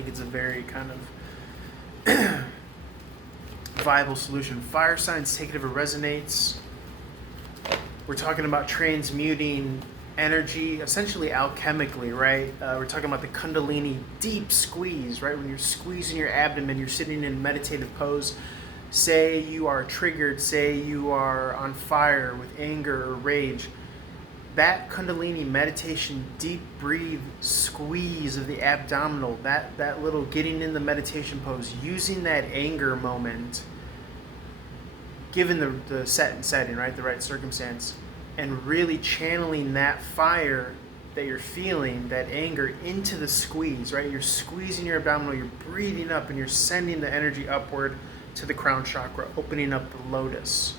think it's a very kind of viable solution. Fire signs, take it if it resonates. We're talking about transmuting energy, essentially alchemically, right? We're talking about the Kundalini deep squeeze, right? When you're squeezing your abdomen, you're sitting in meditative pose. Say you are triggered, say you are on fire with anger or rage. That Kundalini meditation, deep breathe, squeeze of the abdominal, that little getting in the meditation pose, using that anger moment, given the set and setting, right, the right circumstance, and really channeling that fire that you're feeling, that anger, into the squeeze, right? You're squeezing your abdominal, you're breathing up, and you're sending the energy upward to the crown chakra, opening up the lotus.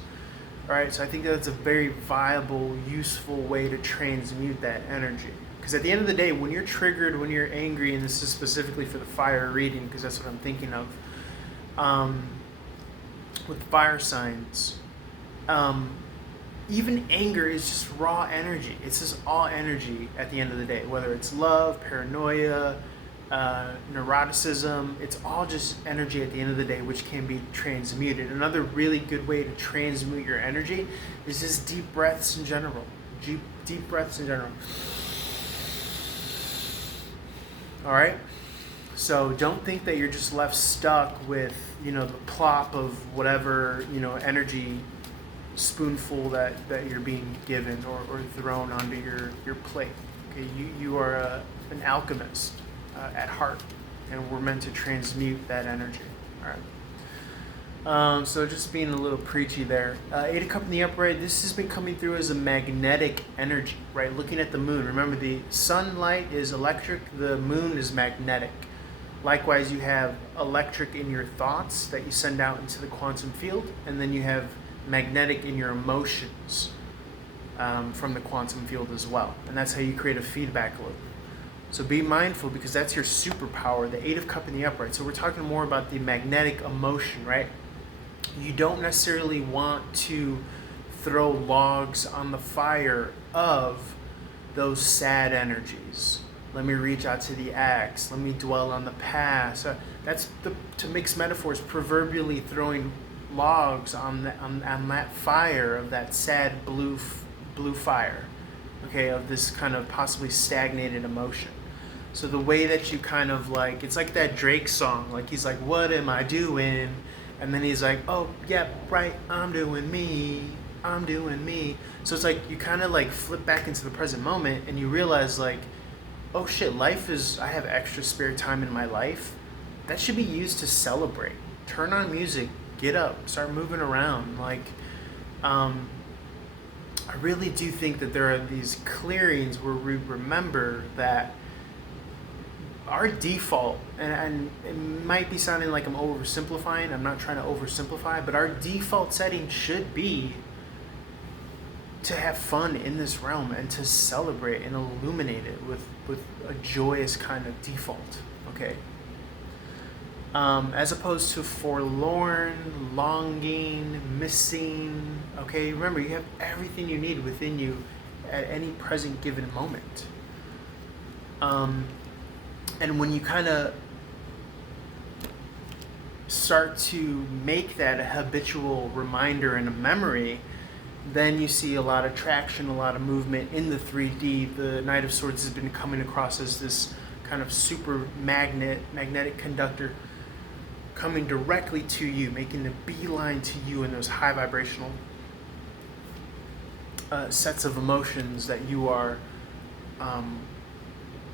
All right, so I think that's a very viable, useful way to transmute that energy. Because at the end of the day, when you're triggered, when you're angry, and this is specifically for the fire reading, because that's what I'm thinking of, with fire signs, even anger is just raw energy. It's just all energy at the end of the day, whether it's love, paranoia, neuroticism. It's all just energy at the end of the day, which can be transmuted. Another really good way to transmute your energy is just deep breaths in general. Deep breaths in general. All right? So don't think that you're just left stuck with, the plop of whatever, energy spoonful that you're being given or thrown onto your plate. Okay, you are an alchemist at heart, and we're meant to transmute that energy. All right. So just being a little preachy there. Eight of Cups in the upright. This has been coming through as a magnetic energy, right? Looking at the moon. Remember, the sunlight is electric. The moon is magnetic. Likewise, you have electric in your thoughts that you send out into the quantum field, and then you have magnetic in your emotions from the quantum field as well. And that's how you create a feedback loop. So be mindful, because that's your superpower, the Eight of Cups in the upright. So we're talking more about the magnetic emotion, right? You don't necessarily want to throw logs on the fire of those sad energies. Let me reach out to the axe. Let me dwell on the past. That's to mix metaphors, proverbially throwing logs on that fire of that sad blue fire, okay, of this kind of possibly stagnated emotion. So the way that you kind of like, it's like that Drake song, like he's like, what am I doing? And then he's like, oh, yeah, right, I'm doing me. So it's like you kind of like flip back into the present moment, and you realize like, oh shit, I have extra spare time in my life. That should be used to celebrate. Turn on music, get up, start moving around. Like, I really do think that there are these clearings where we remember that our default, and it might be sounding like I'm oversimplifying, I'm not trying to oversimplify, but our default setting should be to have fun in this realm and to celebrate and illuminate it with a joyous kind of default, okay? As opposed to forlorn, longing, missing, okay? Remember, you have everything you need within you at any present given moment. And when you kind of start to make that a habitual reminder and a memory, then you see a lot of traction, a lot of movement in the 3D. The Knight of Swords has been coming across as this kind of super magnetic conductor coming directly to you, making a beeline to you in those high vibrational sets of emotions that you are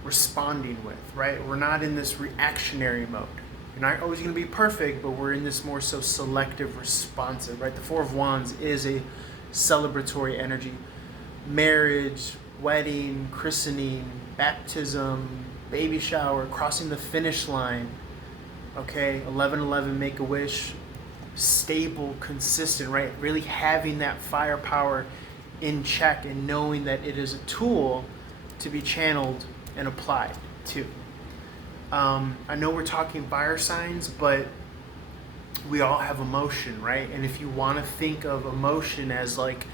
responding with, right? We're not in this reactionary mode. You're not always going to be perfect, but we're in this more so selective, responsive, right? The Four of Wands is a celebratory energy. Marriage, wedding, christening, baptism, baby shower, crossing the finish line, okay? 11/11, make a wish, stable, consistent, right? Really having that firepower in check and knowing that it is a tool to be channeled and applied to. I know we're talking fire signs, but we all have emotion, right? And if you want to think of emotion as like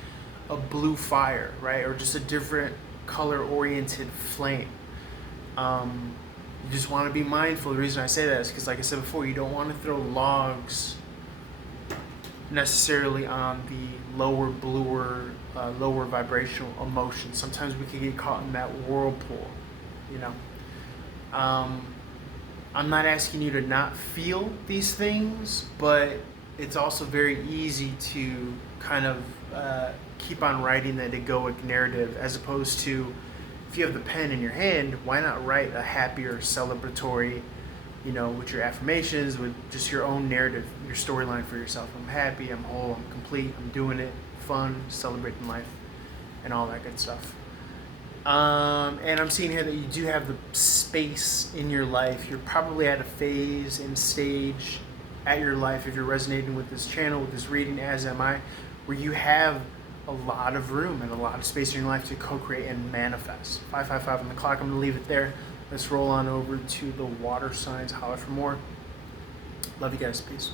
a blue fire, right? Or just a different color-oriented flame, You just want to be mindful. The reason I say that is because, like I said before, you don't want to throw logs necessarily on the lower, bluer, lower vibrational emotions. Sometimes we can get caught in that whirlpool, you know. I'm not asking you to not feel these things, but it's also very easy to kind of keep on writing that egoic narrative, as opposed to, if you have the pen in your hand, why not write a happier, celebratory, with your affirmations, with just your own narrative, your storyline for yourself. I'm happy, I'm whole, I'm complete, I'm doing it, fun, celebrating life, and all that good stuff. And I'm seeing here that you do have the space in your life. You're probably at a phase and stage at your life, if you're resonating with this channel, with this reading, as am I, where you have a lot of room and a lot of space in your life to co-create and manifest. 555 on the clock. I'm going to leave it there. Let's roll on over to the water signs. Holler for more. Love you guys. Peace.